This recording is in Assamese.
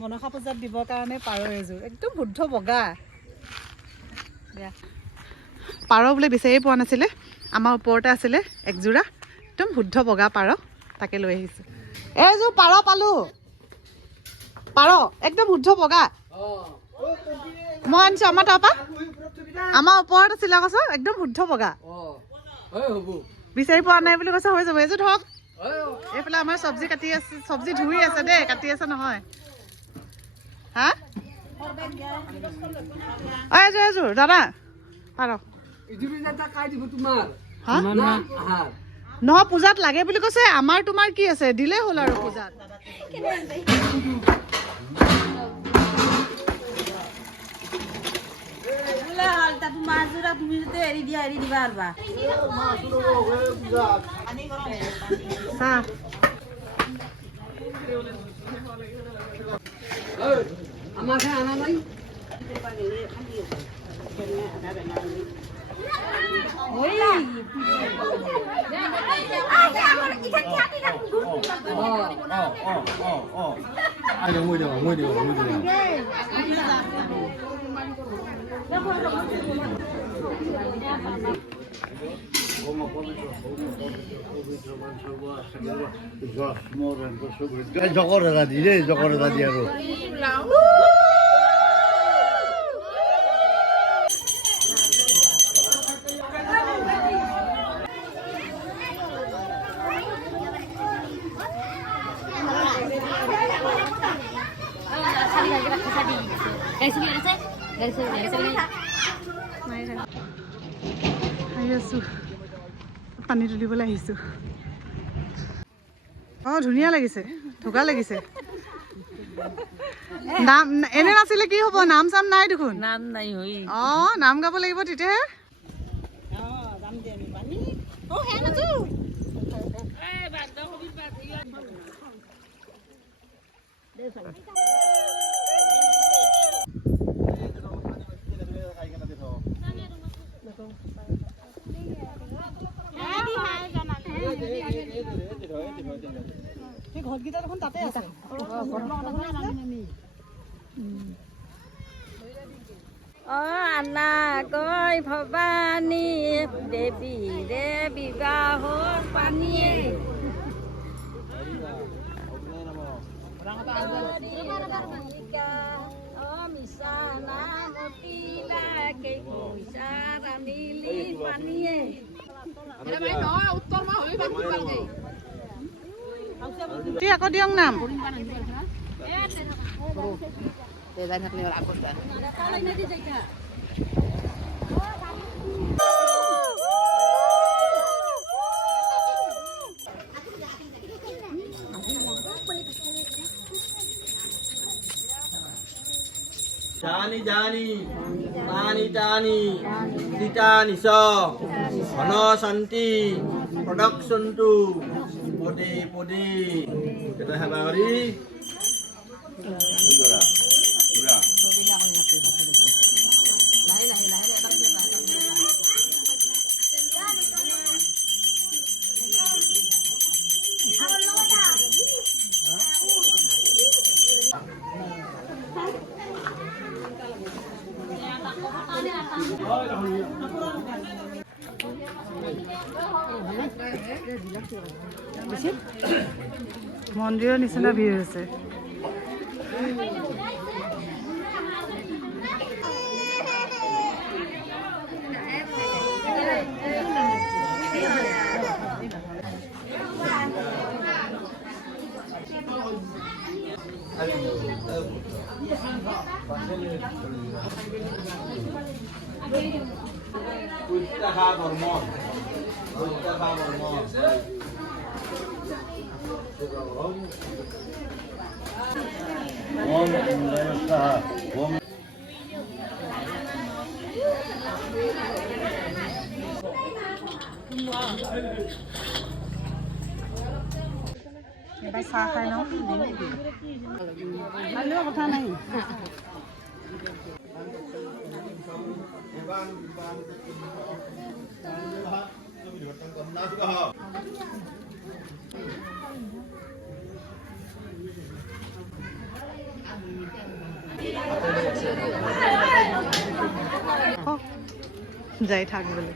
মনসা পূজাত দিবৰ কাৰণে পাৰ এযোৰ একদম শুদ্ধ বগা পাৰ বোলে বিচাৰি পোৱা নাছিলে আমাৰ ওপৰতে আছিলে একযোৰা একদম শুদ্ধ বগা পাৰ তাকে লৈ আহিছোঁ এইযোৰ পাৰ পালোঁ পাৰ একদম শুদ্ধ বগা মই আনিছোঁ আমাৰ তাৰপৰা আমাৰ ওপৰত আছিলে কৈছ একদম শুদ্ধ বগা বিচাৰি পোৱা নাই বুলি কৈছে হৈ যাব এইযোৰ ধৰক এইফালে আমাৰ চব্জি কাটি আছে চব্জি ধুই আছে দেই কাটি আছে নহয় হা এইযোৰ দাদা পাৰ নহয় পূজাত লাগে বুলি কৈছে আমাৰ তোমাৰ কি আছে দিলেই হ'ল আৰু পূজাত আমাকে আনা নাই জগৰ এটা দি দেই জগৰ এটা দি আৰু পানী তুলিবলৈ আহিছোঁ অঁ ধুনীয়া লাগিছে ঢোকা লাগিছে নাম এনে নাছিলে কি হ'ব নাম চাম নাই দেখোন নাম নাই অঁ নাম গাব লাগিব তেতিয়াহে ঘৰকেইটা দেখোন তাতে আছে আনা গৈ ভৱানী দেৱীৰে বিবাহৰ পানীয়ে আকৌ দিয়ক নাম जानी जानी तानी तानी तीतानि च घनसन्ति प्रदक्षन्तु पदे पदे kita habari sudah মন্দিৰৰ নিচিনা ভিৰ হৈছে এবাৰ চাহ খাই ন কথা নাই যাই থাক বলে